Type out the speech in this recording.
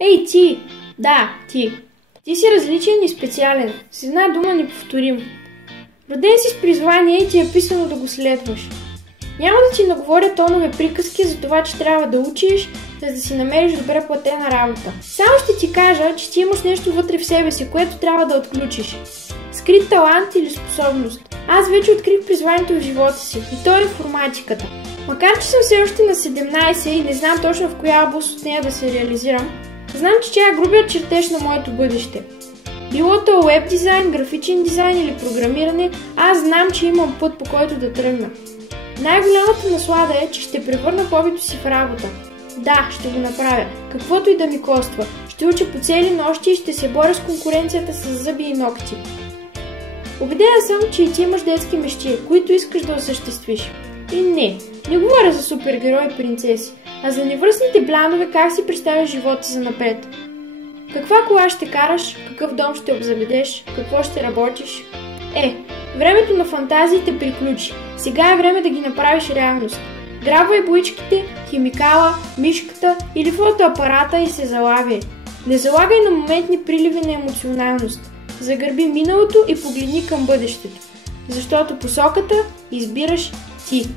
Ей, ти! Да, ти. Ти си различен и специален, с една дума неповторим. Роден си с призвание и ти е писано да го следваш. Няма да ти наговоря тонове приказки за това, че трябва да учиш, за да си намериш добре платена работа. Само ще ти кажа, че ти имаш нещо вътре в себе си, което трябва да отключиш. Скрит талант или способност. Аз вече открих призванието в живота си и то е информатиката. Макар че съм все още на 17 и не знам точно в коя област от нея да се реализирам, знам, че тя е грубият чертеж на моето бъдеще. Било то уеб дизайн, графичен дизайн или програмиране, аз знам, че имам път, по който да тръгна. Най-голямата наслада е, че ще превърна хобито си в работа. Да, ще го направя, каквото и да ми коства. Ще уча по цели нощи и ще се боря с конкуренцията с зъби и ногти. Убедена съм, че и ти имаш детски мечти, които искаш да осъществиш. И не говоря за супергерои и принцеси, а за невръстните планове как си представяш живота за напред. Каква кола ще караш, какъв дом ще обзаведеш, какво ще работиш? Времето на фантазиите приключи. Сега е време да ги направиш реалност. Грабвай боичките, химикала, мишката или фотоапарата и се залавяй. Не залагай на моментни приливи на емоционалност. Загърби миналото и погледни към бъдещето. Защото посоката избираш ти.